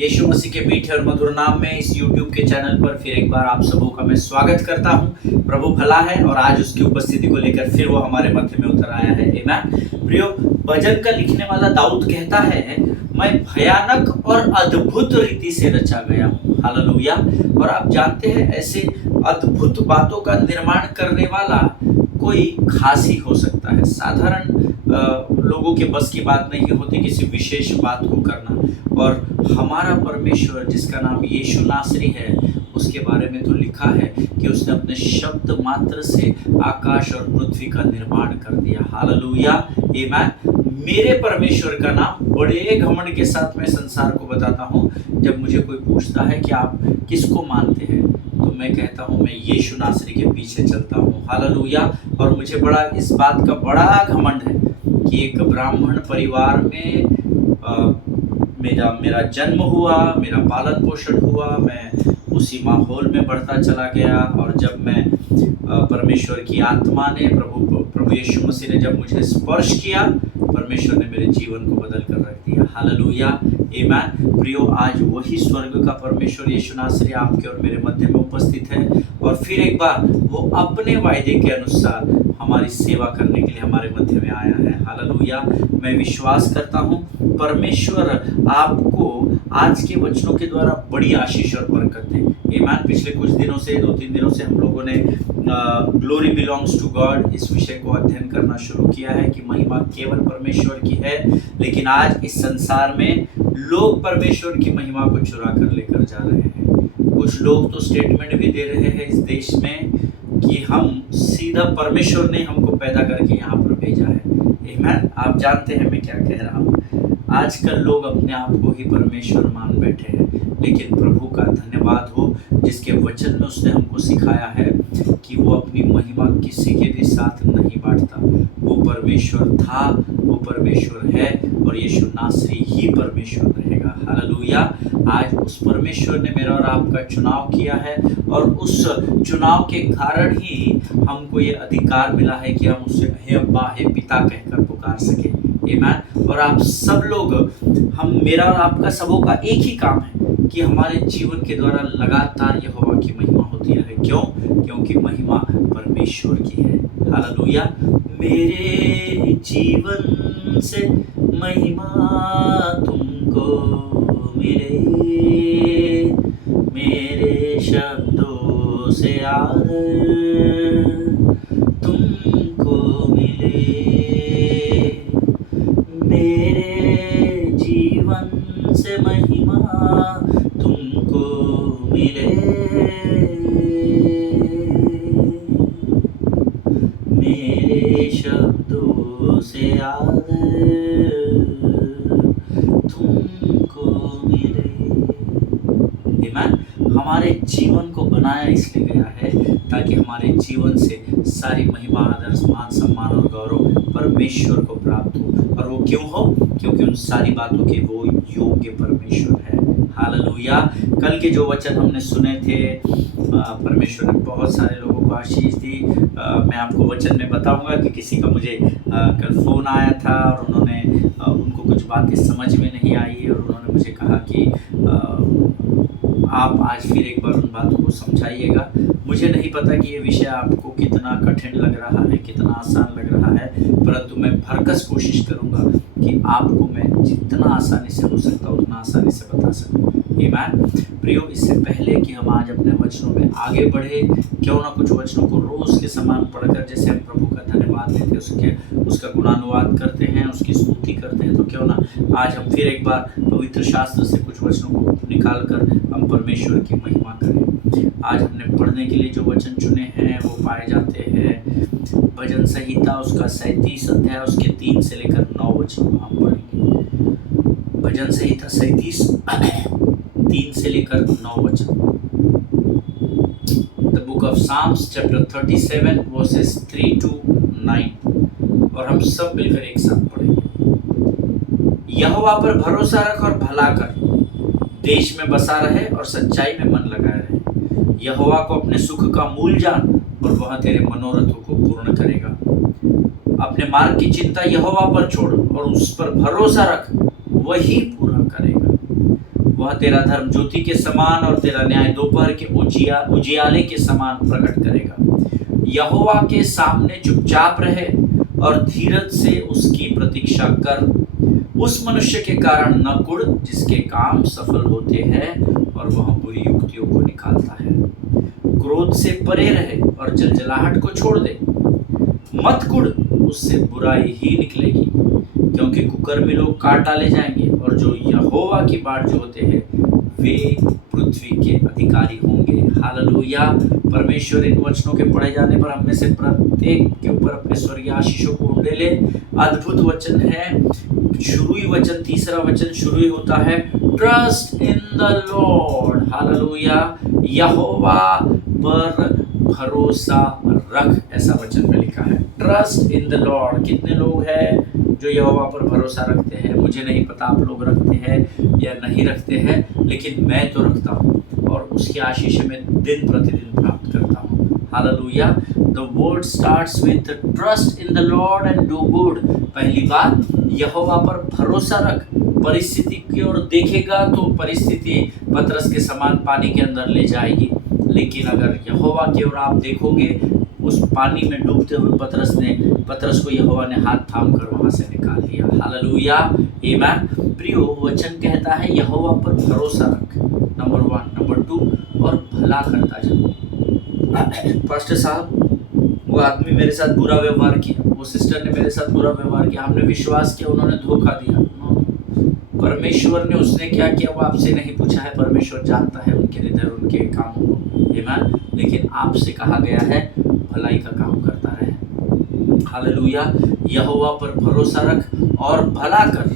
यीशु मसीह के मीठे और मधुर नाम में इस YouTube के चैनल पर फिर एक बार आप सबों का मैं स्वागत करता हूं। प्रभु भला है और आज उसकी उपस्थिति को लेकर फिर वो हमारे मध्य में उतर आया है। आमीन। प्रियो, भजन का लिखने वाला दाऊद कहता है, मैं भयानक और अद्भुत रीति से रचा गया हूँ। हालेलुया। और आप जानते हैं, ऐसे अद्भुत बातों का निर्माण करने वाला कोई खास ही हो सकता है। साधारण लोगों के बस की बात नहीं होती किसी विशेष बात को करना। और हमारा परमेश्वर जिसका नाम यीशु नासरी है, उसके बारे में तो लिखा है कि उसने अपने शब्द मात्र से आकाश और पृथ्वी का निर्माण कर दिया। हालेलुया। आमीन। मेरे परमेश्वर का नाम बड़े घमंड के साथ मैं संसार को बताता हूँ। जब मुझे कोई पूछता है कि आप किसको मानते हैं, तो मैं कहता हूँ मैं यीशु नासरी के पीछे चलता हूँ। हालेलुया। और मुझे बड़ा इस बात का बड़ा घमंड है कि एक ब्राह्मण परिवार में मेरा जन्म हुआ, मेरा पालन पोषण हुआ, मैं उसी माहौल में बढ़ता चला गया। और जब मैं परमेश्वर की आत्मा ने प्रभु यीशु मसीह ने जब मुझे स्पर्श किया, परमेश्वर ने मेरे जीवन को बदल कर रख दिया। हालेलुया। आमीन। प्रियो, आज वही स्वर्ग का परमेश्वर यीशु नासरी आपके और मेरे मध्य में उपस्थित है और फिर एक बार वो अपने वायदे के अनुसार हमारी सेवा करने के लिए हमारे मध्य में आया है। हालेलुया। मैं विश्वास करता हूँ परमेश्वर आपको आज के वचनों के द्वारा बड़ी आशीष और बरकत दे। आमीन। पिछले कुछ दिनों से 2-3 दिनों से हम लोगों ने ग्लोरी बिलोंग्स टू गॉड इस विषय को अध्ययन करना शुरू किया है कि महिमा केवल परमेश्वर की है। लेकिन आज इस संसार में लोग परमेश्वर की महिमा को चुरा कर लेकर जा रहे हैं। कुछ लोग तो स्टेटमेंट भी दे रहे हैं इस देश में कि हम सीधा परमेश्वर ने हमको पैदा करके यहाँ पर भेजा है। आमीन। आप जानते हैं मैं क्या कह रहा हूँ। आजकल लोग अपने आप को ही परमेश्वर मान बैठे हैं, लेकिन प्रभु का धन्यवाद हो जिसके वचन में उसने हमको सिखाया है कि वो अपनी महिमा किसी के भी साथ नहीं बांटता। वो परमेश्वर था, वो परमेश्वर है और यीशु नासरी ही परमेश्वर रहेगा। हालेलुया। आज उस परमेश्वर ने मेरा और आपका चुनाव किया है और उस चुनाव के कारण ही हमको ये अधिकार मिला है कि हम उससे हे अब्बा, हे पिता कहकर पुकार सके। आमीन। और आप सब लोग, मेरा और आपका सबों का एक ही काम है कि हमारे जीवन के द्वारा लगातार यहोवा की महिमा होती रहे। क्यों? क्योंकि महिमा परमेश्वर की है। हालेलुया। मेरे जीवन से महिमा तुमको मिले, मेरे शब्दों से आदर तुमको मिले, मेरे जीवन से महिमा तुमको मिले, मेरे शब्दों से आदर तुमको मिले। आमीन। हमारे जीवन को बनाया इसलिए गया है ताकि हमारे जीवन से सारी महिमा, आदर, मान, सम्मान और गौरव परमेश्वर को प्राप्त हो। और वो क्यों हो? क्योंकि उन सारी बातों के वो योग्य परमेश्वर है। हालेलुया। कल के जो वचन हमने सुने थे, परमेश्वर ने बहुत सारे लोगों को आशीष दी। मैं आपको वचन में बताऊंगा कि किसी का मुझे कल फ़ोन आया था और उनको कुछ बातें समझ में नहीं आई और उन्होंने मुझे कहा कि आप आज फिर एक बार उन बातों को समझाइएगा। मुझे नहीं पता कि ये विषय आपको कितना कठिन लग रहा है, कितना आसान लग रहा है, परंतु मैं भरकस कोशिश करूंगा कि आपको मैं जितना आसानी से हो सकता उतना आसानी से बता सकूं। आमीन। प्रियो, इससे पहले कि हम आज अपने वचनों में आगे बढ़े, क्यों ना कुछ वचनों को रोज़ के समान पढ़कर जैसे हम प्रभु का धन्यवाद देते उसका गुणानुवाद करते हैं, उसकी स्तुति करते हैं, तो क्यों ना आज हम फिर एक बार पवित्र शास्त्र से कुछ वचनों को निकाल कर हम परमेश्वर की महिमा करें। आज हमने पढ़ने के लिए जो वचन चुने हैं वो पाए जाते हैं भजन संहिता उसका 37 अध्याय उसके 3 से लेकर 9 वचन को हम पढ़ेंगे। भजन संहिता 37 3 से लेकर 9 वचन। The book of Psalms chapter 37 verses 3 to 9 और हम सब मिलकर एक साथ पढ़ेंगे। यहोवा पर भरोसा रख और भला कर, देश में बसा रहे और सच्चाई में मन लगाए रहे। यहोवा को अपने सुख का मूल जान और वह तेरे मनोरथों को पूर्ण करेगा। अपने मार्ग की चिंता यहोवा पर छोड़ और उस पर भरोसा रख, वही पूरा करेगा। वह तेरा धर्म ज्योति के समान और तेरा न्याय दोपहर के उजियाले के समान प्रकट करेगा। यहोवा के सामने चुपचाप रहे और धीरज से उसकी प्रतीक्षा कर। उस मनुष्य के कारण न कुढ़ जिसके काम सफल होते हैं और वह बुरी युक्तियों को निकालता है। क्रोध से परे रहे और जलजलाहट को छोड़ दे। मत कुढ़, उससे बुराई ही निकलेगी, क्योंकि कुकर्मी लोग काट डाले जाएंगे और जो यहोवा की बाट जोहते हैं वे पृथ्वी के अधिकारी होंगे। हालेलुया। परमेश्वर इन वचनों के पढ़े जाने पर हम में से प्रत्येक के ऊपर अपने स्वर्गीय आशीषों को उंडेले। अद्भुत वचन है। शुरुई वचन, तीसरा वचन शुरू ही होता है trust in the Lord. Hallelujah. यहोवा पर भरोसा रख, ऐसा वचन में लिखा है। Trust in the Lord. कितने लोग हैं जो यहोवा पर भरोसा रखते हैं? मुझे नहीं पता आप लोग रखते हैं या नहीं रखते हैं, लेकिन मैं तो रखता हूँ और उसकी आशीष में दिन प्रतिदिन प्राप्त करता हूँ। Hallelujah. The word starts with trust in the Lord and do good. पहली बात, यहोवा पर भरोसा रख। परिस्थिति की ओर देखेगा तो परिस्थिति पतरस के समान पानी के अंदर ले जाएगी, लेकिन अगर यहोवा की ओर आप देखोगे, उस पानी में डूबते हुए पतरस को यहोवा ने हाथ थाम कर वहां से निकाल लिया। हालेलुया। आमीन। प्रियो, वचन कहता है यहोवा पर भरोसा रख, नंबर 1। नंबर 2, और भला करता जा। पास्टर साहब, वो आदमी मेरे साथ बुरा व्यवहार किया, वो सिस्टर ने मेरे साथ बुरा व्यवहार किया, हमने विश्वास किया, उन्होंने धोखा दिया। परमेश्वर ने उसने क्या किया वो आपसे नहीं पूछा है। परमेश्वर जानता है उनके हृदय, उनके कामों को। आमीन। लेकिन आपसे कहा गया है भलाई का काम करता रहे। हालेलुया। यहोवा पर भरोसा रख और भला कर।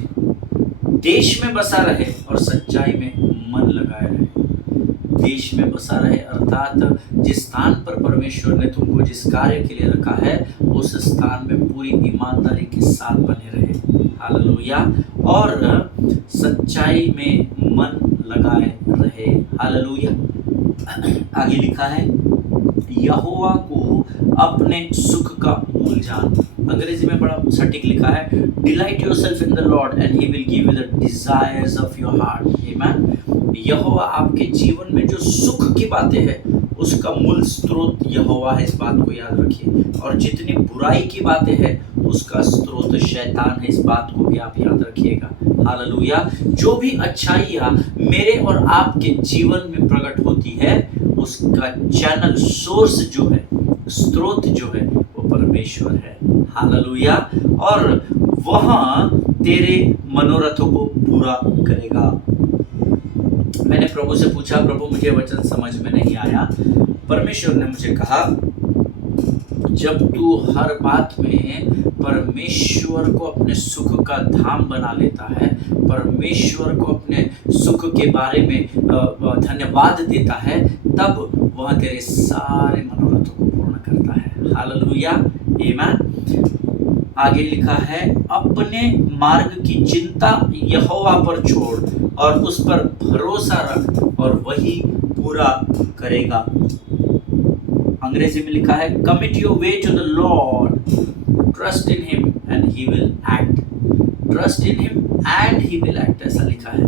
देश में बसा रहे और सच्चाई में मन लगाए रहे। देश में बसा रहे अर्थात जिस स्थान पर परमेश्वर ने तुमको जिस कार्य के लिए रखा है उस स्थान में पूरी ईमानदारी के साथ बने रहे। हालेलुया। और सच्चाई में मन लगाए रहे। हालेलुया। आगे लिखा है यहोवा को अपने सुख का मूल जान। अंग्रेजी में बड़ा सटीक लिखा है delight yourself in the Lord and he will give you the desires of your heart. आमीन। यहोवा आपके जीवन में जो सुख की बातें हैं उसका मूल स्रोत यहोवा है, इस बात को याद रखिए। और जितनी बुराई की बातें हैं उसका स्रोत शैतान है, इस बात को भी आप याद रखिएगा। हालेलुया। जो भी अच्छाइयाँ मेरे और आपके जीवन में प्रकट होती है उसका चैनल, सोर्स जो है, स्रोत जो है वो परमेश्वर है। हालेलुया। और वह तेरे मनोरथों को पूरा करेगा। मैंने प्रभु से पूछा, प्रभु मुझे वचन समझ में नहीं आया। परमेश्वर ने मुझे कहा जब तू हर बात में परमेश्वर को अपने सुख का धाम बना लेता है, परमेश्वर को अपने सुख के बारे में धन्यवाद देता है, तब वह तेरे सारे मनोरथों को पूर्ण करता है। हालेलुया। आमीन। आगे लिखा है अपने मार्ग की चिंता यहोवा पर छोड़ और उस पर भरोसा रख और वही पूरा करेगा। अंग्रेजी में लिखा है commit your way to the Lord, trust in him and he will act. Trust in him and he will act, ऐसा लिखा है।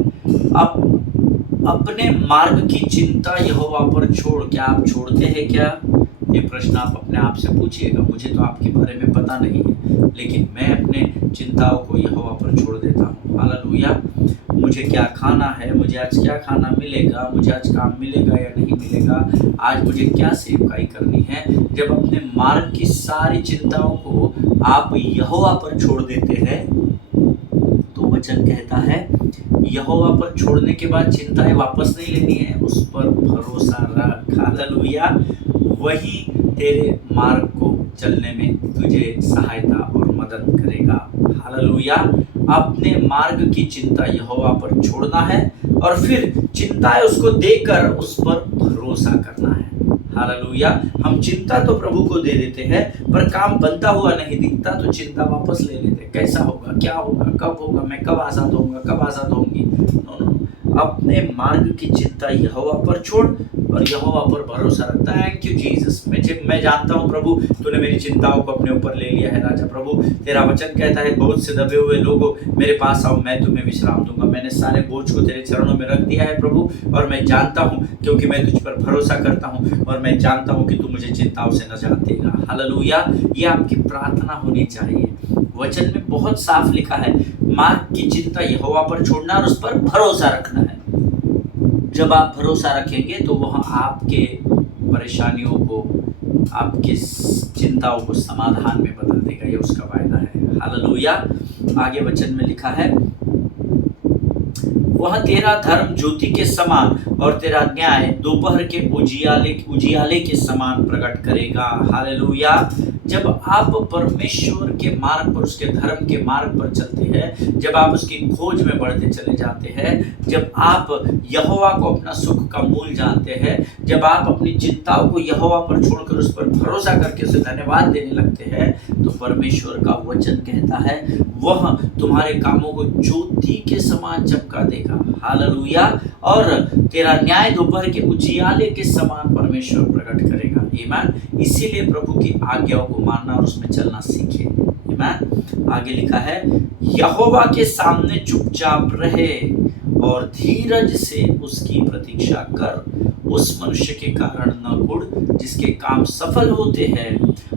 अब अपने मार्ग की चिंता यहोवा पर छोड़। क्या आप छोड़ते हैं क्या? ये प्रश्न आप अपने आप से पूछिएगा। मुझे तो आपके बारे में पता नहीं है, लेकिन मैं अपने चिंताओं को यहोवा पर छोड़ देता हूँ। हालेलुया। मुझे क्या खाना है, मुझे आज क्या खाना मिलेगा, मुझे आज काम मिलेगा या नहीं मिलेगा, आज मुझे क्या सेवकाई करनी है। जब अपने मार्ग की सारी चिंताओं को आप यहोवा पर छोड़ देते हैं तो वचन कहता है यहोवा पर छोड़ने के बाद चिंताएं वापस नहीं लेनी है, उस पर भरोसा रख। हालेलुया। वही तेरे मार्ग को चलने में तुझे सहायता और मदद करेगा। हालेलुया। अपने मार्ग की चिंता यहोवा पर छोड़ना है और फिर चिंताएं उसको देकर उस पर भरोसा करना है। हालेलुया। हम चिंता तो प्रभु को दे देते हैं पर काम बनता हुआ नहीं दिखता तो चिंता वापस ले लेते। कैसा होगा, क्या होगा, कब होगा, मैं कब आज़ाद होऊंगा, कब आज़ाद होंगी। नो नो, अपने मार्ग की चिंता यहोवा पर छोड़ और यहोवा पर भरोसा रखता है। Thank you Jesus. मैं जानता हूँ प्रभु, तूने मेरी चिंताओं को अपने ऊपर ले लिया है राजा। प्रभु तेरा वचन कहता है, बहुत से दबे हुए लोगों मेरे पास आओ, मैं तुम्हें विश्राम दूंगा। मैंने सारे बोझ को तेरे चरणों में रख दिया है प्रभु, और मैं जानता हूँ क्योंकि मैं तुझ पर भरोसा करता हूँ, और मैं जानता हूँ कि तू मुझे चिंताओं से नजात देगा। हालेलुया। ये आपकी प्रार्थना होनी चाहिए। वचन में बहुत साफ लिखा है, मार्ग की चिंता यहोवा पर छोड़ना और उस पर भरोसा रखना है। जब आप भरोसा रखेंगे तो वह आपके परेशानियों को, आपकी चिंताओं को समाधान में बदल देगा। ये उसका वायदा है। हालेलुया। आगे वचन में लिखा है, वह तेरा धर्म ज्योति के समान और तेरा न्याय दोपहर के उजियाले के समान प्रकट करेगा। हालेलुया। जब आप परमेश्वर के मार्ग पर, उसके धर्म के मार्ग पर चलते हैं, जब आप उसकी खोज में बढ़ते चले जाते हैं, जब आप यहोवा को अपना सुख का मूल जानते हैं, जब आप अपनी चिंताओं को यहोवा पर छोड़कर उस पर भरोसा करके उसे धन्यवाद देने लगते हैं, तो परमेश्वर का वचन कहता है वह तुम्हारे कामों को ज्योति के समान चमका देगा। हालेलुया। और तेरा न्याय दोपहर के उजियाले के समान परमेश्वर प्रकट करेगा। आमीन। इसीलिए प्रभु की आज्ञाओं को मानना और उसमें चलना सीखे। आमीन। आगे लिखा है, यहोवा के सामने चुपचाप रहे और धीरज से उसकी प्रतीक्षा कर। उस मनुष्य के कारण न कुढ़ जिसके काम सफल होते हैं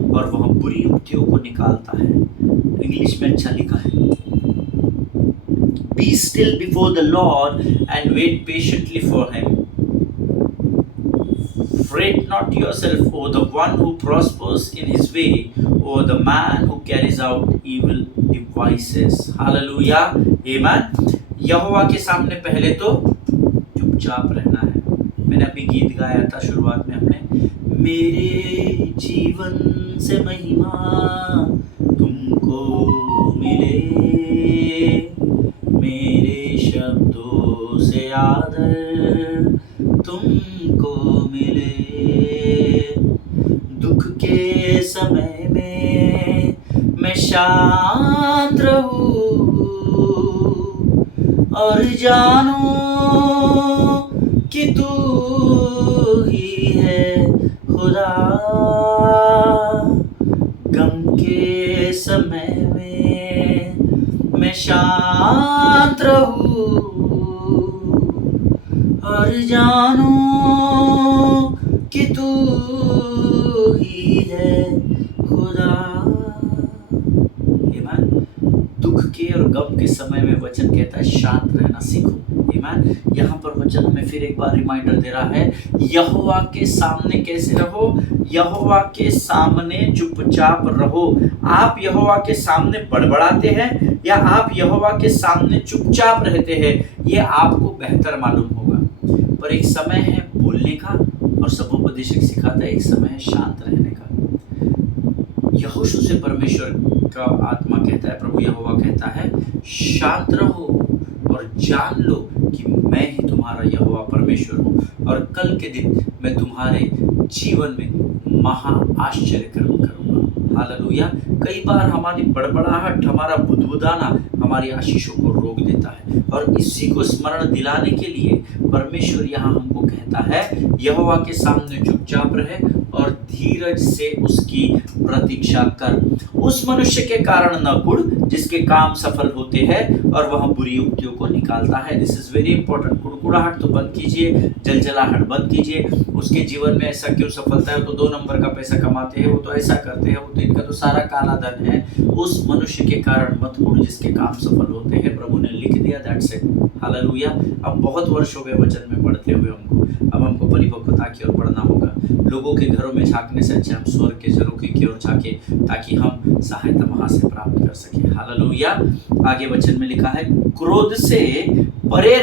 और वह बुरी युक्तियों को निकालता है। इंग्लिश में अच्छा लिखा है, Be still before the Lord and wait patiently for him. Fret not yourself over the one who prospers in his way, over the man who carries out evil devices. Hallelujah. Amen. यहोवा के सामने पहले तो चुपचाप रहना है। मैंने अभी गीत गाया था शुरुआत में हमने, मेरे जीवन से महिमा तुमको मिले, मेरे शब्दों से आदर तुमको मिले, दुख के समय में मैं शांत रहूं और जानो कि तू ही है खुदा। गम के समय में मैं शांत रहूं और जानो कि तू ही है खुदा। ईमान। दुख के और गम के समय में वचन कहता है शांत रहना सीखो। ईमान। यहाँ पर वचन हमें फिर एक बार रिमाइंडर दे रहा है, यहोवा के सामने कैसे रहो? यहोवा के सामने चुपचाप रहो। आप यहोवा के सामने बड़बड़ाते हैं या आप यहोवा के सामने चुपचाप रहते हैं, ये आपको बेहतर मालूम होगा। पर एक समय है बोलने का, और सभोपदेशक सिखाता है एक समय है शांत रहने का। यहोशू से परमेश्वर का आत्मा कहता है, प्रभु यहोवा कहता है, शांत रहो और जान लो कि मैं ही तुम्हारा यहोवा परमेश्वर हूँ, और कल के दिन मैं तुम्हारे जीवन में महा आश्चर्य कर्म करूँगा। हालेलुया। कई बार हमारी बड़बड़ाहट, हमारा बुदबुदाना हमारी आशीषों को रोक देता है, और इसी को स्मरण दिलाने के लिए परमेश्वर यहाँ हमको कहता है, यहोवा के सामने चुपचाप रहे और धीरज से उसकी प्रतीक्षा कर। उस मनुष्य के कारण न कुढ़ जिसके काम सफल होते हैं और वह बुरी युक्तियों को निकालता है। This is very important. कुड़कुड़ाहट तो बंद कीजिए, जलजलाहट बंद कीजिए। उसके जीवन में ऐसा क्यों सफलता है, तो 2 नंबर का पैसा कमाते हैं, वो तो ऐसा करते हैं, वो तो इनका तो सारा काला धन है। उस मनुष्य के कारण मत कुढ़ जिसके काम सफल होते हैं। प्रभु ने लिख दिया, दैट्स इट। हालेलुया। अब बहुत वर्ष हो गए वचन में पढ़ते हुए हमको, अब हमको परिपक्वता की ओर बढ़ना होगा। लोगों के घरों में झांकने से अच्छा हम स्वर्ग के झरोखे की ओर झांके, ताकि हम सहायता वहां से प्राप्त कर सके। हालेलुया। आगे वचन में लिखा है, क्रोध से परे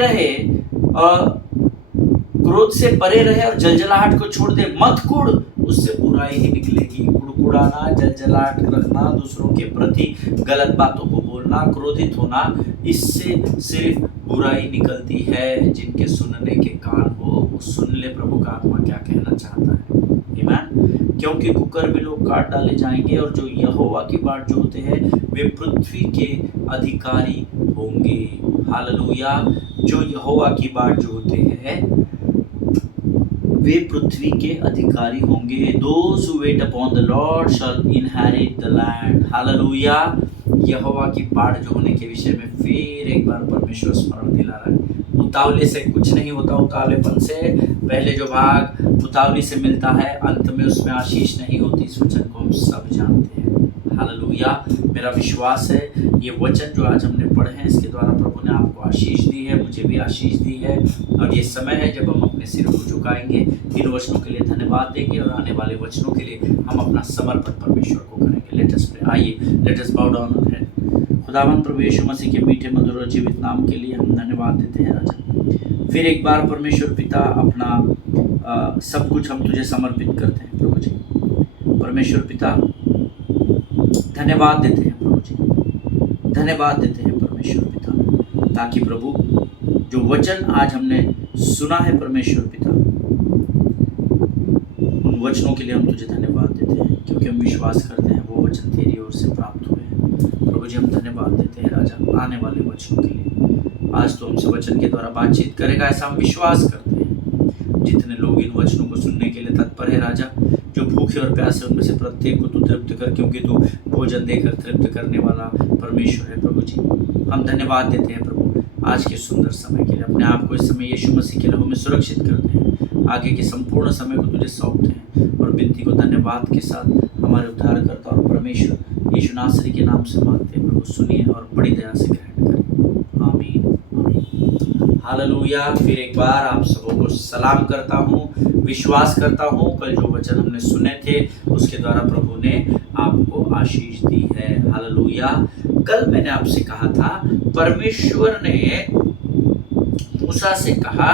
रहे और जलजलाहट को छोड़ दे। मत कुढ़, उससे बुराई ही निकलेगी। कुड़कुड़ाना, जलजलाहट रखना, दूसरों के प्रति गलत बातों को बोलना, क्रोधित होना, इससे सिर्फ बुराई निकलती है। जिनके सुनने के कान हो वो सुन ले प्रभु का आत्मा क्या कहना चाहता है। आमीन। क्योंकि कुकर में लोग काट डाले जाएंगे, और जो यहोवा की बाट जो होते हैं वे पृथ्वी के अधिकारी होंगे। हालेलुया। जो यहोवा की बाट जो होते हैं वे पृथ्वी के अधिकारी होंगे। Those who wait upon the Lord shall inherit the land. Hallelujah. यहोवा की बाढ़ जो होने के विषय में फिर एक बार परमेश्वर स्मरण दिला रहा है। उतावले से कुछ नहीं होता, उतावलेपन से पहले जो भाग उतावली से मिलता है अंत में उसमें आशीष नहीं होती। इस वचन को हम सब जानते हैं। हालेलुया। मेरा विश्वास है ये वचन जो आज हमने पढ़े हैं इसके द्वारा प्रभु ने आपको आशीष दी है, मुझे भी आशीष दी है। और ये समय है जब हम अपने सिर को झुकाएंगे, इन वचनों के लिए धन्यवाद देंगे और आने वाले वचनों के लिए हम अपना समर्पण परमेश्वर को करेंगे। Let us pray. आइए, let us bow down our head. खुदावंद प्रभु यीशु मसीह के मीठे मधुर और जीवित नाम के लिए हम धन्यवाद देते हैं राजा। फिर एक बार परमेश्वर पिता अपना सब कुछ हम तुझे समर्पित करते हैं प्रभु जी। परमेश्वर पिता धन्यवाद देते हैं प्रभु जी, धन्यवाद देते हैं परमेश्वर पिता, ताकि प्रभु जो वचन आज हमने सुना है परमेश्वर पिता, उन वचनों के लिए हम तुझे धन्यवाद देते हैं, क्योंकि हम विश्वास करते हैं वो वचन तेरी ओर से प्राप्त हुए हैं। प्रभु जी हम धन्यवाद देते हैं राजा आने वाले वचनों के लिए। आज तो हमसे वचन के द्वारा बातचीत करेगा ऐसा हम विश्वास करते हैं। जितने लोग इन वचनों को सुनने के लिए तत्पर है राजा, जो भूखे और प्यासे उनमें से प्रत्येक को तू तृप्त कर, क्योंकि तू भोजन देकर तृप्त करने वाला परमेश्वर है प्रभु जी। हम धन्यवाद देते हैं प्रभु आज के सुंदर समय के लिए। अपने आप को इस समय यीशु मसीह के लहू में सुरक्षित करते हैं, आगे के संपूर्ण समय को तुझे सौंपते हैं और विनती को धन्यवाद के साथ हमारे उद्धारकर्ता और परमेश्वर यीशु नासरी के नाम से मांगते हैं। प्रभु सुनिए और बड़ी दया से ग्रहण करें। आमीन आमीन। हालेलुया। फिर एक बार आप सबों को सलाम करता हूँ। विश्वास करता हूँ कल जो वचन हमने सुने थे उसके द्वारा प्रभु ने आपको आशीष दी है। हालेलुया। कल मैंने आपसे कहा था परमेश्वर ने मूसा से कहा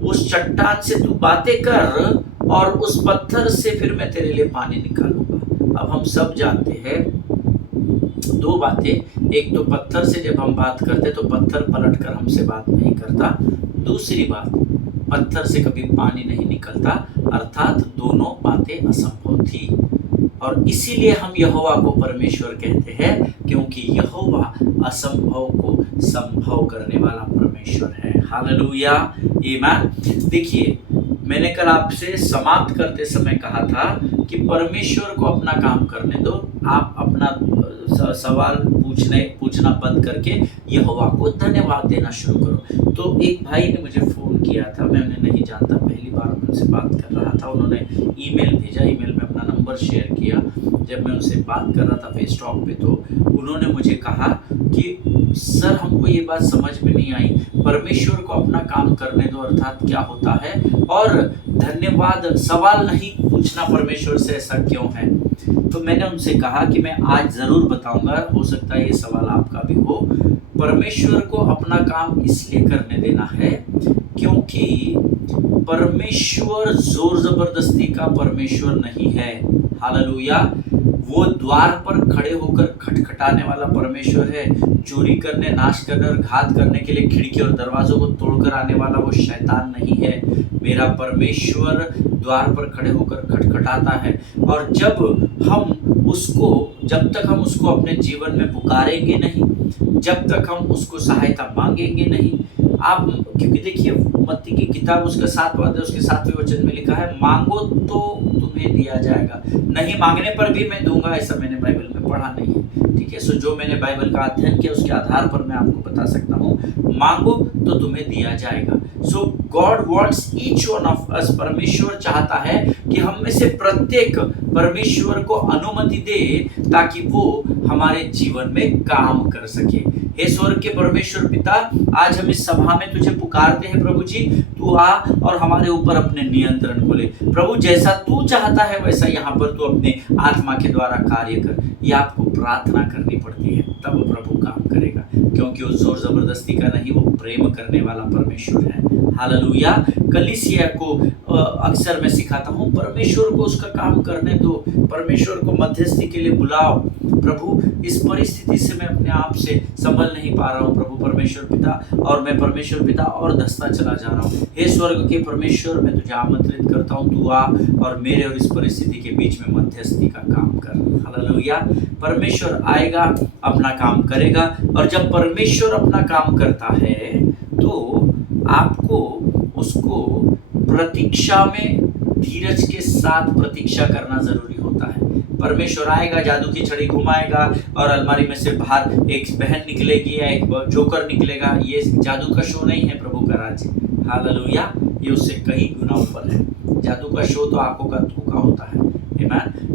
उस चट्टान से तू बातें कर और उस पत्थर से फिर मैं तेरे लिए पानी निकालूंगा। अब हम सब जानते हैं दो बातें, एक तो पत्थर से जब हम बात करते तो पत्थर पलट कर हमसे बात नहीं करता, दूसरी बात पत्थर से कभी पानी नहीं निकलता, अर्थात दोनों बातें असंभव थी। और इसीलिए हम यहोवा को परमेश्वर कहते हैं, क्योंकि यहोवा असंभव को संभव करने वाला परमेश्वर है। हालेलुया। आमीन। देखिए मैंने कल आपसे समाप्त करते समय कहा था कि परमेश्वर को अपना काम करने दो, आप अपना सवाल पूछना बंद करके यहोवा को धन्यवाद देना शुरू करो। तो एक भाई ने मुझे फ़ोन किया था, मैं उन्हें नहीं जानता, पहली बार मैं उनसे बात कर रहा था। उन्होंने ईमेल भेजा, ईमेल में अपना नंबर शेयर किया। जब मैं उनसे बात कर रहा था फेस टॉक पे, तो उन्होंने मुझे कहा कि सर हमको ये बात समझ में नहीं आई, परमेश्वर को अपना काम करने दो अर्थात क्या होता है, और धन्यवाद सवाल नहीं पूछना परमेश्वर से, ऐसा क्यों है। तो मैंने उनसे कहा कि मैं आज ज़रूर बताऊंगा, हो सकता है ये सवाल आपका भी हो। परमेश्वर को अपना काम इसलिए करने देना है क्योंकि परमेश्वर जोर जबरदस्ती का परमेश्वर नहीं है। हालेलुया। वो द्वार पर खड़े होकर खटखटाने वाला परमेश्वर है। चोरी करने, नाश करने और घात करने के लिए खिड़की और दरवाजों को तोड़कर आने वाला वो शैतान नहीं है। मेरा परमेश्वर द्वार पर खड़े होकर खटखटाता है, और जब तक हम उसको अपने जीवन में पुकारेंगे नहीं, जब तक हम उसको सहायता मांगेंगे नहीं, आप क्योंकि देखिए मत्ती की किताब उसका 7वां अध्याय उसके 7वें वचन में लिखा है, मांगो तो तुम्हें दिया जाएगा, नहीं मांगने पर भी मैं दूंगा। ऐसा मैंने बाइबल में पढ़ा नहीं है, ठीक है। सो जो मैंने बाइबल का अध्ययन किया उसके आधार पर मैं आपको बता सकता हूँ, मांगो तो तुम्हें दिया जाएगा। So God wants each one of us, परमेश्वर चाहता है कि हम में से प्रत्येक परमेश्वर को अनुमति दे ताकि वो हमारे जीवन में काम कर सके। हे स्वर्ग के परमेश्वर पिता, आज हम इस सभा में तुझे पुकारते हैं प्रभु जी, तू आ और हमारे ऊपर अपने नियंत्रण को ले। प्रभु जैसा तू चाहता है वैसा यहाँ पर तू अपने आत्मा के द्वारा कार्य कर। ये आपको प्रार्थना करनी पड़ती है, तब प्रभु काम करेगा, क्योंकि वो जोर जबरदस्ती का नहीं, वो प्रेम करने वाला परमेश्वर है। हालेलुया। कलीसिया को अक्सर मैं सिखाता हूँ, परमेश्वर को उसका काम करने दो, परमेश्वर को मध्यस्थी के लिए बुलाओ। प्रभु इस परिस्थिति से मैं अपने आप से संभल नहीं पा रहा हूँ प्रभु परमेश्वर पिता, और मैं परमेश्वर पिता और धंसता चला जा रहा हूँ। हे स्वर्ग के परमेश्वर, मैं तुझे आमंत्रित करता हूँ, तू आ और मेरे और इस परिस्थिति के बीच में मध्यस्थी का काम कर। हालेलुया। परमेश्वर आएगा, अपना काम करेगा, और जब परमेश्वर अपना काम करता है तो आपको उसको प्रतीक्षा में धीरज के साथ प्रतीक्षा करना जरूरी होता है। परमेश्वर आएगा, जादू की छड़ी घुमाएगा और अलमारी में से बाहर एक बहन निकलेगी या एक जोकर निकलेगा। ये जादू का शो नहीं है प्रभु का राज्य। हालेलुया, ये उससे कहीं गुना ऊपर है। जादू का शो तो आंखों का धोखा होता है,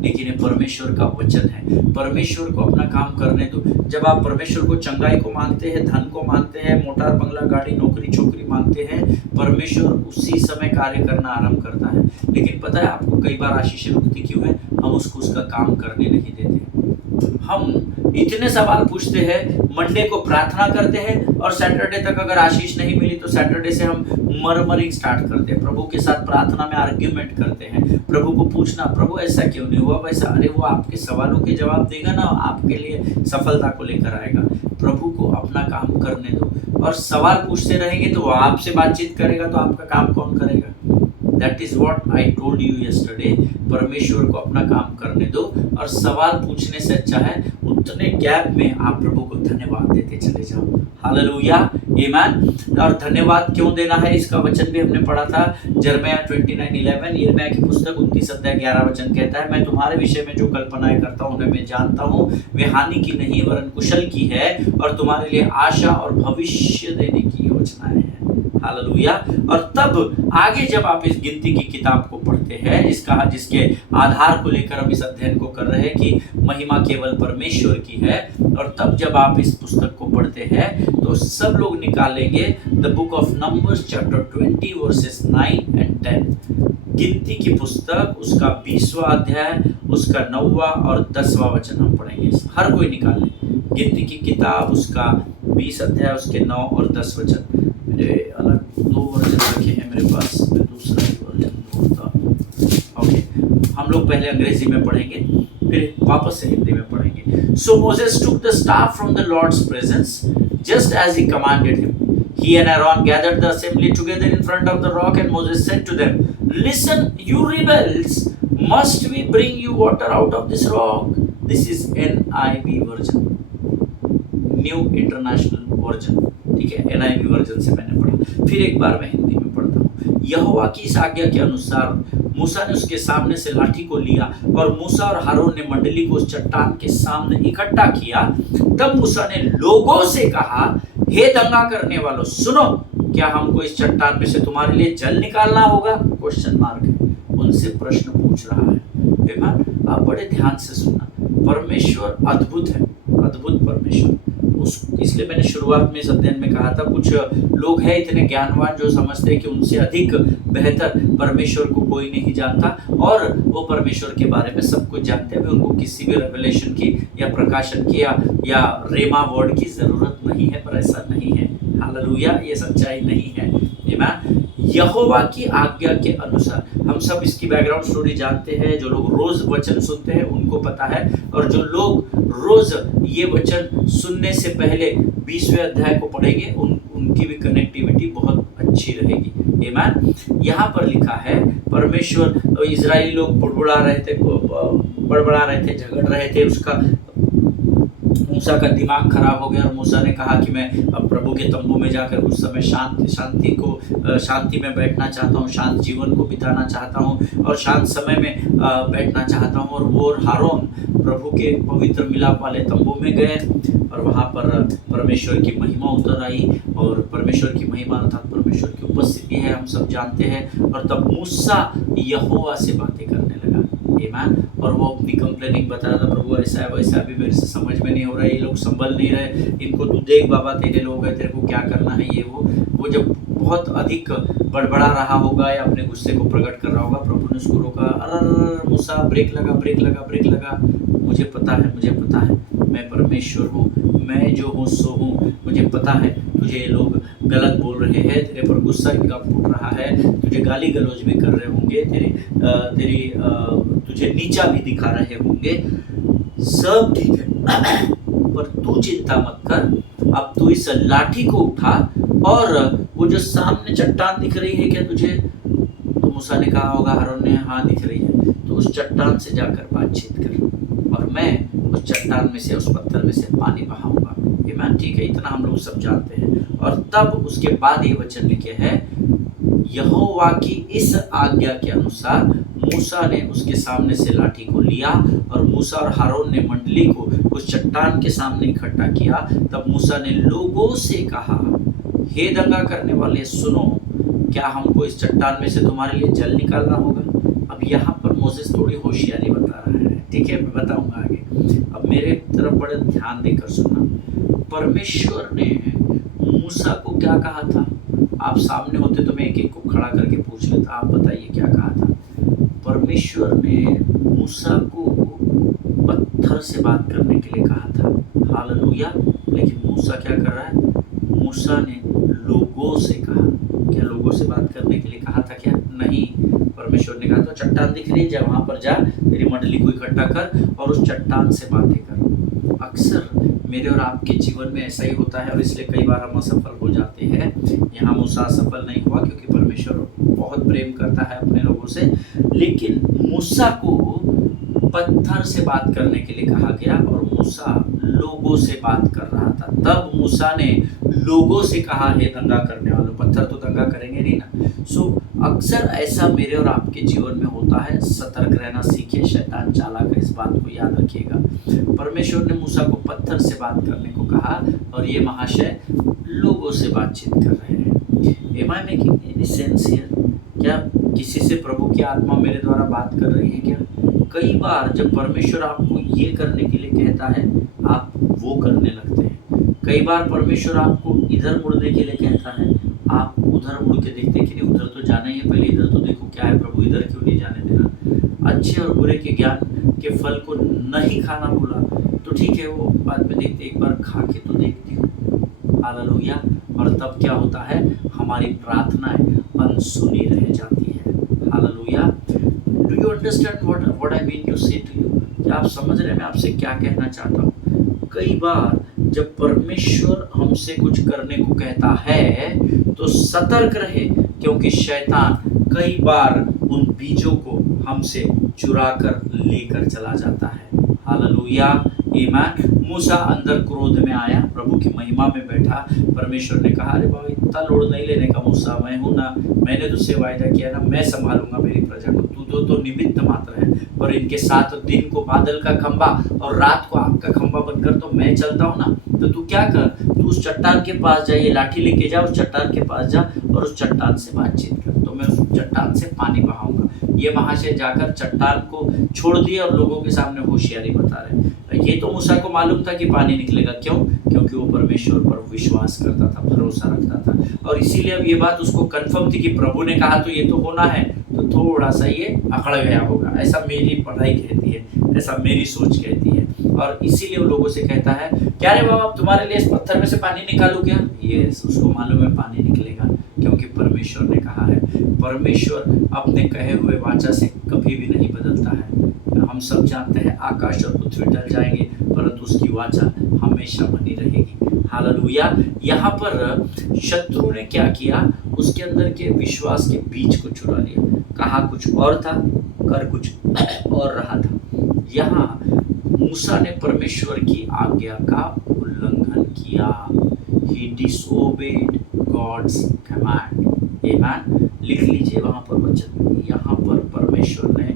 लेकिन ये परमेश्वर का वचन है। परमेश्वर को अपना काम करने दो। जब आप परमेश्वर को चंगाई को मांगते हैं, धन को मांगते हैं, मोटार बंगला गाड़ी नौकरी छोकरी मांगते हैं, परमेश्वर उसी समय कार्य करना आरंभ करता है। लेकिन पता है आपको कई बार आशीषें रुकती क्यों है? हम उसको उसका काम करने नहीं देते। हम इतने सवाल पूछते हैं, मंडे को प्रार्थना करते हैं और सैटरडे तक अगर आशीष नहीं मिली तो सैटरडे से हम मरमरिंग स्टार्ट करते हैं, प्रभु के साथ प्रार्थना में आर्ग्यूमेंट करते हैं, प्रभु को पूछना प्रभु ऐसा क्यों नहीं हुआ वैसा। अरे वो आपके सवालों के जवाब देगा ना, आपके लिए सफलता को लेकर आएगा। प्रभु को अपना काम करने दो। और सवाल पूछते रहेंगे तो वो आपसे बातचीत करेगा, तो आपका काम कौन करेगा? That is what I told you yesterday। परमेश्वर को अपना काम करने दो और सवाल पूछने से अच्छा है उतने गैप में आप प्रभु को धन्यवाद देते चले जाओ। हालेलुया, आमीन। और धन्यवाद क्यों देना है इसका वचन भी हमने पढ़ा था, यिर्मयाह 29:11। यिर्मयाह की पुस्तक 29:11 वचन कहता है, मैं तुम्हारे विषय में जो कल्पनाएं करता हूँ उन्हें मैं जानता हूँ, वे हानि की नहीं वरन कुशल की है और तुम्हारे लिए आशा और भविष्य देने की योजनाएं हैं। हालेलुया। और तब आगे जब आप इस गिनती की किताब को पढ़ते हैं, जिसके आधार को लेकर हम इस अध्ययन को कर रहे हैं कि महिमा केवल परमेश्वर की है, और तब जब आप इस पुस्तक को पढ़ते हैं तो सब लोग निकालेंगे the book of Numbers chapter 20 versus 9 and 10। गिनती की पुस्तक उसका 20वां अध्याय, उसका 9वां और 10वां वचन हम पढ़ेंगे। हर कोई निकाल ले गिनती की किताब उसका 20 अध्याय, उसके 9 और 10 वचन। मेरे अलग 2 वर्जन रखे हैं मेरे पास, मैं दूसरा ही वर्जन ढूंढता। ओके, हम लोग पहले अंग्रेजी में पढ़ेंगे फिर वापस से हिंदी में पढ़ेंगे। So Moses took the staff from the Lord's presence just as he commanded him. He and Aaron gathered the assembly together in front of the rock, and Moses said to them, listen, you rebels, must we bring you water out of this rock? This is NIV version, New International Version। ठीक है, NIV version से मैंने पढ़ा। फिर एक बार मैं हिंदी में पढ़ता हूँ। यहोवा की इस आज्ञा के अनुसार मूसा ने उसके सामने से लाठी को लिया और मूसा और हारून ने मंडली को उस चट्टान के सामने इकट्ठा किया। तब मूसा ने लोगों से कहा, हे दंगा करने वालों सुनो, क्या हमको इस चट्टान में से तुम्हारे लिए जल निकालना होगा? क्वेश्चन मार्क है, उनसे प्रश्न पूछ रहा है। आप बड़े ध्यान से सुनना, परमेश्वर अद्भुत है, अद्भुत परमेश्वर। इसलिए मैंने शुरुआत में इस अध्ययन में कहा था, कुछ लोग हैं इतने ज्ञानवान जो समझते हैं कि उनसे अधिक बेहतर परमेश्वर को कोई नहीं जानता और वो परमेश्वर के बारे में सब कुछ जानते हैं। उनको किसी भी रेवलेशन की या प्रकाशन की या रेमा वर्ड की जरूरत नहीं है, पर ऐसा नहीं है। हालेलुया, ये सच्चाई नहीं है। आमीन। यहोवा की आज्ञा के अनुसार, हम सब इसकी बैकग्राउंड स्टोरी जानते हैं। जो लोग रोज वचन सुनते हैं उनको पता है, और जो लोग रोज ये वचन सुनने से पहले 20वें अध्याय को पढ़ेंगे उनकी भी कनेक्टिविटी बहुत अच्छी रहेगी। आमीन। यहाँ पर लिखा है, परमेश्वर, इजरायली लोग बड़बड़ा रहे थे, झगड़ रहे थे। उसका मूसा का दिमाग खराब हो गया और मूसा ने कहा कि मैं अब प्रभु के तंबू में जाकर कुछ समय शांति में बैठना चाहता हूँ, शांत जीवन को बिताना चाहता हूँ और शांत समय में बैठना चाहता हूँ। और वो और हारून प्रभु के पवित्र मिलाप वाले तंबू में गए और वहाँ पर परमेश्वर की महिमा उतर आई, और परमेश्वर की महिमा अर्थात परमेश्वर की उपस्थिति है, हम सब जानते हैं। और तब मूसा यहोवा से बातें करने लगा। आमीन। और वो अपनी कंप्लेनिंग बता रहा था, प्रभु ऐसा है वैसा, अभी मेरे से समझ में नहीं हो रहा है, ये लोग संभल नहीं रहे, इनको तू देख बाबा, तेरे लोग हैं, तेरे को क्या करना है ये वो जब बहुत अधिक बड़बड़ा रहा होगा या अपने गुस्से को प्रकट कर रहा होगा, प्रभु ने उसको रोका। अरे मूसा, ब्रेक लगा। मुझे पता है मैं परमेश्वर हूँ, मैं जो हूँ सो हूँ। मुझे पता है तुझे ये लोग गलत बोल रहे हैं, तेरे पर गुस्सा इनका फूट रहा है, तुझे गाली गलौज भी कर रहे होंगे, तुझे नीचा भी दिखा रहे होंगे, सब ठीक है, पर तू चिंता मत कर। अब तू इस लाठी को उठा और वो जो सामने चट्टान दिख रही है क्या तुझे? तो मूसा ने कहा होगा, हारून ने, हाँ दिख रही है। तो उस चट्टान से जाकर बातचीत कर और मैं उस चट्टान में से, उस पत्थर में से पानी बहाऊंगा। आमीन। ठीक है, इतना हम लोग सब जानते हैं। और तब उसके बाद ये वचन लिखे हैं, यहोवा की इस आज्ञा के अनुसार मूसा ने उसके सामने से लाठी को लिया और मूसा और हारून ने मंडली को उस चट्टान के सामने इकट्ठा किया। तब मूसा ने लोगों से कहा, हे दंगा करने वाले सुनो, क्या हमको इस चट्टान में से तुम्हारे लिए जल निकालना होगा? अब यहाँ पर मोसेस थोड़ी होशियारी बता रहा है, ठीक है, मैं बताऊंगा आगे। अब मेरे तरफ बड़े ध्यान देकर सुनना। परमेश्वर ने मूसा को क्या कहा था? आप सामने होते तो मैं एक एक को खड़ा करके पूछ लेता, आप बताइए क्या कहा था? परमेश्वर ने मूसा को पत्थर से बात करने के लिए कहा था, हालेलुया। लेकिन मूसा क्या कर रहा है? मूसा ने लोगों से कहा। क्या लोगों से बात करने के लिए कहा था क्या? नहीं। परमेश्वर ने कहा तो चट्टान दिख रही है, वहां पर जा, तेरी मंडली को इकट्ठा कर और उस चट्टान से बातें कर। अक्सर मेरे और आपके जीवन में ऐसा ही होता है और इसलिए कई बार हम असफल हो जाते हैं। यहाँ मूसा असफल नहीं हुआ क्योंकि परमेश्वर बहुत प्रेम करता है अपने लोगों से, लेकिन मूसा को पत्थर से बात करने के लिए कहा गया और मूसा लोगों से बात कर रहा था। तब मूसा ने लोगों से कहा, हे दंगा करने वालों, पत्थर तो दंगा करेंगे नहीं ना। सो अक्सर ऐसा मेरे और आपके जीवन में होता है। सतर्क रहना सीखिए, शैतान चालाक है, इस बात को याद रखिएगा। परमेश्वर ने मूसा को पत्थर से बात करने को कहा और ये महाशय लोगों से बातचीत कर रहे हैं। Am I making any sense here? क्या किसी से प्रभु की आत्मा मेरे द्वारा बात कर रही है क्या? कई बार जब परमेश्वर आपको ये करने के लिए कहता है, आप वो करने लगते हैं। कई बार परमेश्वर आपको इधर मुड़ने के लिए कहता है, आप उधर मुड़ के देखते कि नहीं, उधर तो जाना ही है, पहले इधर तो देखो क्या है प्रभु, इधर क्यों नहीं जाने देना। अच्छे और बुरे के ज्ञान के फल को नहीं खाना बोला तो ठीक है, वो बाद में देखते, एक बार खा के तो देखती हूँ, हालेलुया। और तब क्या होता है? हमारी प्रार्थनाएं अनसुनी रह जाती है, hallelujah. Do you understand what I mean to say to you? क्या आप समझ रहे हैं मैं आपसे क्या कहना चाहता हूँ? कई बार जब परमेश्वर हमसे कुछ करने को कहता है तो सतर्क रहे, क्योंकि शैतान कई बार उन बीजों को हमसे चुरा कर लेकर चला जाता है, हालेलुया, आमीन। मूसा अंदर क्रोध में आया, प्रभु की महिमा में बैठा। परमेश्वर ने कहा, अरे बाबा इतना लोड नहीं लेने का मूसा, मैं हूं ना, मैंने तुझसे वायदा किया ना, मैं संभालूंगा मेरी प्रजा को, तू तो निमित्त मात्र है। और इनके साथ दिन को बादल का खंभा और रात को आग का खंभा बनकर तो मैं चलता हूँ ना। तो तू क्या कर, तू उस चट्टान के पास जा, ये लाठी लेके जा, उस चट्टान के पास जा और उस चट्टान से बातचीत कर, तो मैं उस चट्टान से पानी बहाऊंगा। ये महाशय जाकर चट्टान को छोड़ दिया और लोगों के सामने होशियारी बता रहे। ये तो मूसा को मालूम था कि पानी निकलेगा, क्यों? क्योंकि वो परमेश्वर पर विश्वास करता था, भरोसा रखता था, और इसीलिए अब ये बात उसको कंफर्म थी कि प्रभु ने कहा तो ये तो होना है, तो थोड़ा सा ये अकड़ गया होगा, ऐसा मेरी पढ़ाई कहती है, ऐसा मेरी सोच कहती है। और इसीलिए वो लोगों से कहता है, क्या रे बाबा तुम्हारे लिए इस पत्थर में से पानी निकालू क्या? ये उसको मालूम है पानी निकलेगा, क्योंकि परमेश्वर ने कहा है। परमेश्वर अपने कहे हुए वाचा से कभी भी नहीं बदलता है। हम सब जानते हैं आकाश और पृथ्वी टल जाएंगे, परंतु उसकी वाचा हमेशा बनी रहेगी, हालेलुया। यहाँ पर शत्रु ने क्या किया? उसके अंदर के विश्वास के बीज को चुरा लिया। कहा कुछ और था, कर कुछ और रहा था। यहाँ मूसा ने परमेश्वर की आज्ञा का उल्लंघन किया। He disobeyed God's command. Amen. लिख लीजिए वहां पर वचन, यहाँ पर परमेश्वर ने,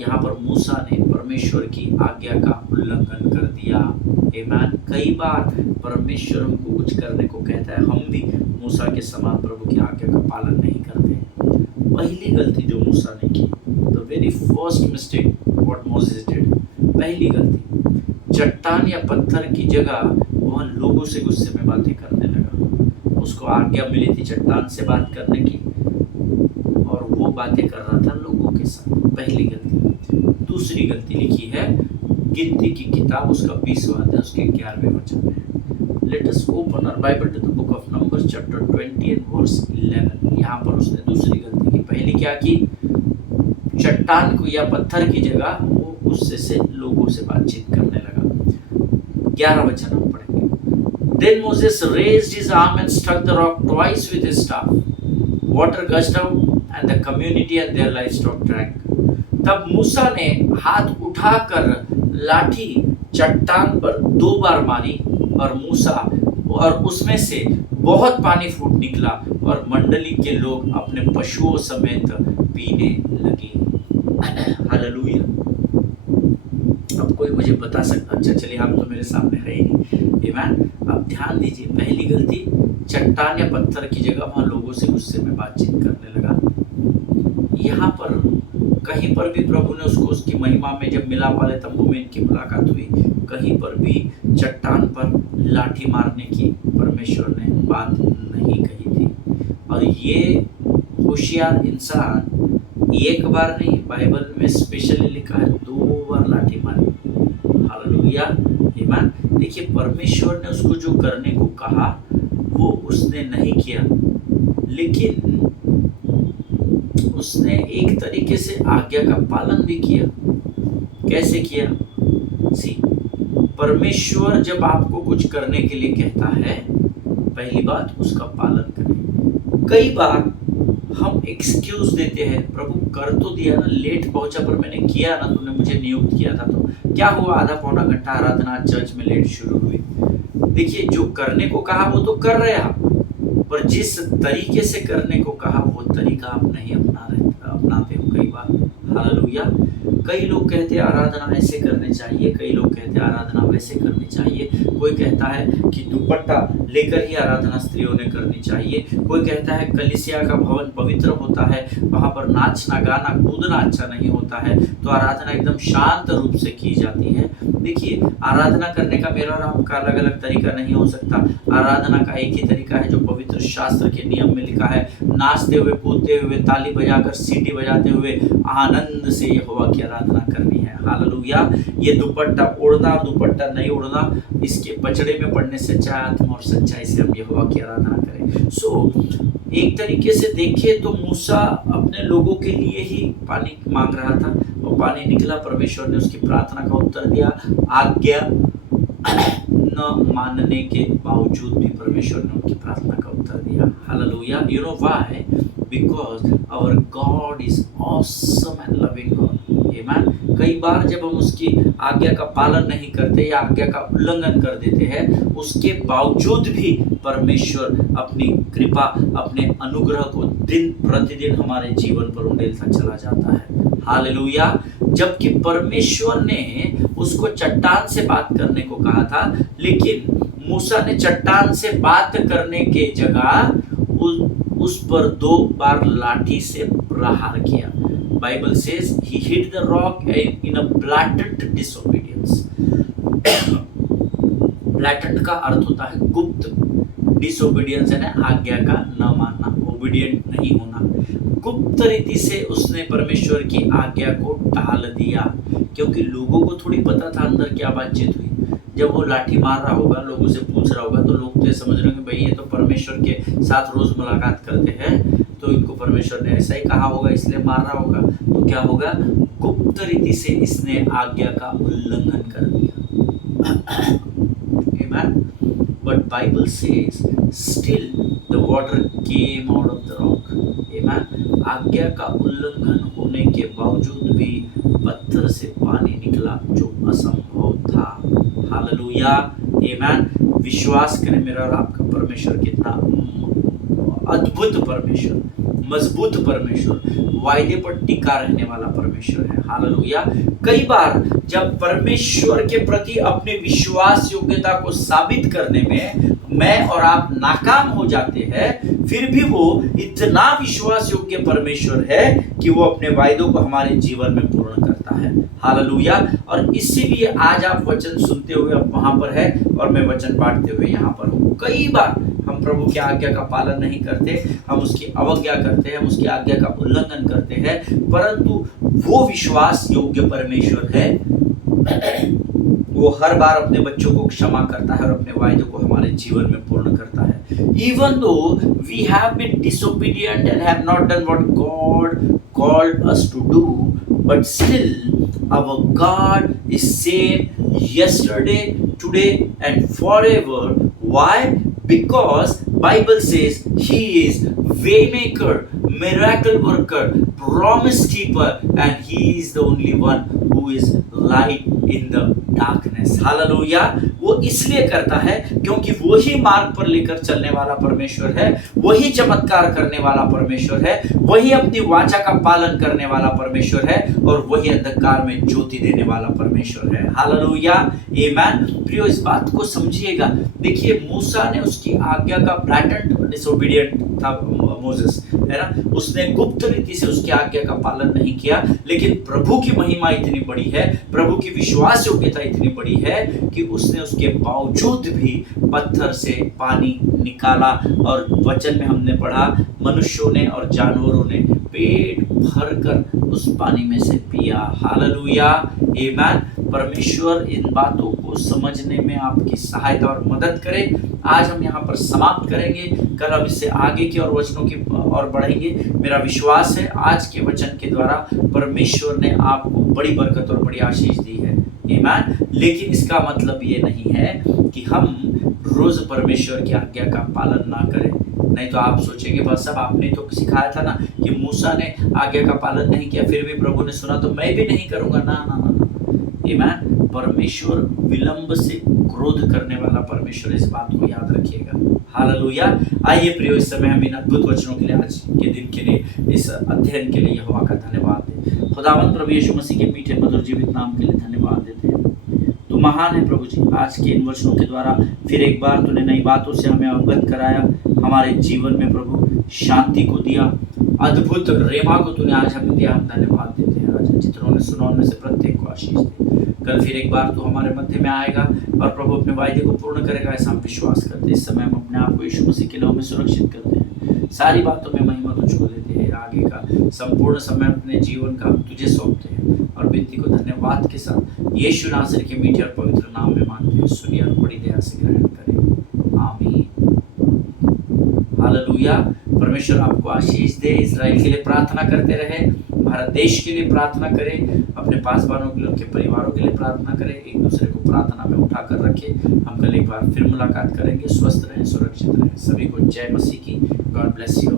यहाँ पर मूसा ने परमेश्वर की आज्ञा का उल्लंघन कर दिया। आमीन। कई बार परमेश्वर हमको कुछ करने को कहता है, हम भी मूसा के समान प्रभु की आज्ञा का पालन नहीं करते। पहली गलती जो मूसा ने की, the very first mistake what Moses did, पहली गलती, चट्टान या पत्थर की जगह वह लोगों से गुस्से में बातें करने लगा। उसको आज्ञा मिली थी चट्टान से बात करने की और वो बातें कर रहा था लोगों के साथ, पहली गलती। दूसरी गलती लिखी है गिनती की किताब, उसका 20वां अध्याय, उसके 11वें वचन में। Let us open our Bible to the book of Numbers chapter 20 and verse 11। यहाँ पर उसने दूसरी गलती की। पहली क्या की? चट्टान को या पत्थर की जगह वो गुस्से से लोगों से बातचीत करने लगा। 11 वचन हम पढ़ेंगे। Then Moses raised his arm and struck the rock twice with his staff. Water gushed out and the community and their livestock drank. तब मूसा ने हाथ उठाकर लाठी चट्टान पर 2 बार मारी और मूसा और उसमें से बहुत पानी फूट निकला और मंडली के लोग अपने पशुओं समेत पीने लगे। हालेलुया। अब कोई मुझे बता सकता, अच्छा चलिए हम तो मेरे सामने है ही नहीं। आमीन। अब ध्यान दीजिए, पहली गलती, चट्टान या पत्थर की जगह वहां लोगों से गुस्से में बातचीत करने लगा। यहाँ पर कहीं पर भी प्रभु ने उसको उसकी महिमा में, जब मिलाप वाले तंबू में इनकी मुलाकात हुई, कहीं पर भी चट्टान पर लाठी मारने की परमेश्वर ने बात नहीं कही थी। और ये होशियार इंसान एक बार नहीं, बाइबल में स्पेशली लिखा है 2 बार लाठी मारी। हालेलुया। ईमान। देखिए, परमेश्वर ने उसको जो करने को कहा वो उसने नहीं किया, लेकिन उसने एक तरीके से आज्ञा का पालन भी किया। कैसे किया? सी, परमेश्वर जब आपको कुछ करने के लिए कहता है, पहली बात उसका पालन करें। कई बार हम एक्सक्यूज देते हैं, प्रभु कर तो दिया ना, लेट पहुंचा पर मैंने किया ना, तूने मुझे नियुक्त किया था, तो क्या हुआ, आधा पौना घंटा आराधना चर्च में लेट शुरू हुई। देखिए, जो करने को कहा वो तो कर रहे आप, पर जिस तरीके से करने को कहा वो तरीका आप नहीं अपनाते हो कई बार। हालेलुया। कई लोग कहते हैं आराधना ऐसे करने चाहिए, कई लोग कहते हैं आराधना वैसे करनी चाहिए। कोई कहता है कि दुपट्टा लेकर ही आराधना स्त्रियों ने करनी चाहिए। कोई कहता है कलीसिया का भवन पवित्र होता है, वहां पर नाचना गाना कूदना अच्छा नहीं होता है, तो आराधना एकदम शांत रूप से की जाती है। देखिए, आराधना करने का मेरा और आपका अलग अलग तरीका नहीं हो सकता। आराधना का एक ही तरीका है जो पवित्र शास्त्र के नियम में लिखा है, नाचते हुए कूदते हुए ताली बजाकर सीटी बजाते हुए आनंद से यहोवा की आराधना करनी है। हालेलुया। ये दुपट्टा ओढ़ना दुपट्टा नहीं ओढ़ना, इसके बचड़े में पड़ने से अच्छा आत्मा और सच्चाई से हम यहोवा की आराधना करें। एक तरीके से देखें तो मूसा अपने लोगों के लिए ही पानी मांग रहा था और पानी निकला। परमेश्वर ने उसकी प्रार्थना का उत्तर दिया। आज्ञा न मानने के बावजूद भी परमेश्वर ने उनकी प्रार्थना का उत्तर दिया। Hallelujah. You know why? Because our God is awesome and loving God. Amen. कई बार जब हम उसकी आज्ञा का पालन नहीं करते या आज्ञा का उल्लंघन कर देते हैं, उसके बावजूद भी परमेश्वर अपनी कृपा, अपने अनुग्रह को दिन प्रतिदिन हमारे जीवन पर उंडेलता चला जाता है। हालेलुया। जबकि परमेश्वर ने उसको चट्टान से बात करने को कहा था, लेकिन मूसा ने चट्टान से बात करने के जगह उस पर 2 बार लाठी से प्रहार किया। Bible says he hit the rock in a blatant disobedience। blatant का अर्थ होता है गुप्त, disobedience है ना आज्ञा का न मानना, obedient नहीं होना। गुप्त रीति से उसने परमेश्वर की आज्ञा को टाल दिया, क्योंकि लोगों को थोड़ी पता था अंदर क्या बातचीत हुई। जब वो लाठी मार रहा होगा, लोगों से पूछ रहा होगा, तो लोग तो समझ रहे होंगे भाई ये तो परमेश्वर के साथ रोज मुलाकात करते हैं, तो इनको परमेश्वर ने ऐसा ही कहा होगा इसलिए मार रहा होगा। तो क्या होगा? गुप्त रीति से इसने आज्ञा का उल्लंघन कर दिया। Amen? But Bible says still the water came out of the rock। Amen? आज्ञा का उल्लंघन होने के बावजूद भी पत्थर से पानी निकला, जो असंभव था। हालेलुया। आमीन। विश्वास करें, मेरा और आपका परमेश्वर कितना अद्भुत परमेश्वर, मजबूत परमेश्वर, वायदे पर टिका रहने वाला परमेश्वर है। हालेलुया। कई बार जब परमेश्वर के प्रति अपने विश्वास योग्यता को साबित करने में मैं और आप नाकाम हो जाते हैं, फिर भी वो इतना विश्वास योग्य परमेश्वर है कि वो अपने वायदों को हमारे जीवन में पूर्ण करता है। हालेलुया। और इसीलिए आज आप वचन सुनते हुए अब वहां पर है और मैं वचन बांटते हुए यहाँ पर हूँ। कई बार हम प्रभु की आज्ञा का पालन नहीं करते, हम उसकी अवज्ञा करते हैं, हम उसकी आज्ञा का उल्लंघन करते हैं, परंतु वो विश्वास योग्य परमेश्वर है, वो हर बार अपने बच्चों को क्षमा करता है और अपने वायदों को हमारे जीवन में पूर्ण करता है। Even though we have been disobedient and have not done what God called us to do, but still our God is same yesterday, today and forever. Why? Because Bible says He is waymaker, miracle worker, promise keeper, and he is the only one who is light in the darkness. Hallelujah. वो इसलिए करता है क्योंकि वही मार्ग पर लेकर चलने वाला परमेश्वर है, वही चमत्कार करने वाला परमेश्वर है, वही अपनी वाचा का पालन करने वाला परमेश्वर है, और वही अंधकार में ज्योति देने वाला परमेश्वर है। हालेलुया, आमीन। प्रियो, इस बात को समझिएगा। देखिए, मूसा ने उसकी आज्ञा का ब्लैटेंट डिसोबीडिएंट था मोसेस, है ना, उसने गुप्त रीति से उसकी आज्ञा का पालन नहीं किया, लेकिन प्रभु की महिमा इतनी बड़ी है, प्रभु की विश्वास योग्यता इतनी बड़ी है कि उसने उसके बावजूद भी पत्थर से पानी निकाला, और वचन में हमने पढ़ा मनुष्यों ने और जानवरों ने पेट भरकर उस पानी में से पिया। हालेलुया, आमीन। परमेश्वर इन बातों को समझने में आपकी सहायता और मदद करे। आज हम यहाँ पर समाप्त करेंगे, कल हम इससे आगे की और वचनों की और बढ़ेंगे। मेरा विश्वास है आज के वचन के द्वारा परमेश्वर ने आपको बड़ी बरकत और बड़ी आशीष दी है, आमीन। लेकिन इसका मतलब ये नहीं है कि हम रोज परमेश्वर की आज्ञा का पालन ना करें। नहीं तो आप सोचेंगे बस सब आपने तो सिखाया था ना कि मूसा ने आज्ञा का पालन नहीं किया, फिर भी प्रभु ने सुना तो मैं भी नहीं करूंगा। ना ना ना, आमीन। परमेश्वर विलंब से क्रोध करने वाला परमेश्वर, इस बात को याद रखिएगा। हालेलुया। आइए प्रियो, इस समय हम इन अद्भुत वचनों के लिए, आज के दिन के लिए, इस अध्ययन के लिए यहोवा का धन्यवाद दें। खुदावंद प्रभु यीशु मसीह के मीठे मधुर जीवित नाम के लिए धन्यवाद देते हैं। तू महान है प्रभु जी। आज के इन वचनों के द्वारा फिर एक बार तूने नई बातों से हमें अवगत कराया, हमारे जीवन में प्रभु शांति को दिया, अद्भुत रेमा को तूने आज हमें दिया। हम धन्यवाद देते हैं। आज जितनों ने सुना उनमें से प्रत्येक को आशीष दे। कल फिर एक बार तू हमारे मध्य में आएगा और प्रभु अपने वायदे को पूर्ण करेगा, ऐसा हम विश्वास करते हैं। इस समय हम अपने आप को यीशु मसीह के नाम में सुरक्षित करते हैं, सारी बातों में महिमा तुझको देते हैं। आगे का संपूर्ण समय अपने जीवन का तुझे सौंपते हैं और विनती को धन्यवाद के साथ यीशु नासरी के मीठे और पवित्र नाम में मांगते हैं। सुनिए और बड़ी दया से ग्रहण करें, आमीन। हालेलुया। परमेश्वर आपको आशीष दे। इस्राएल के लिए प्रार्थना करते रहे, भारत देश के लिए प्रार्थना करें, अपने पासवानों के लिए, उनके परिवारों के लिए प्रार्थना करें, एक दूसरे को प्रार्थना में उठाकर रखें। हम कल एक बार फिर मुलाकात करेंगे। स्वस्थ रहें, सुरक्षित रहें। सभी को जय मसीह की। God bless you.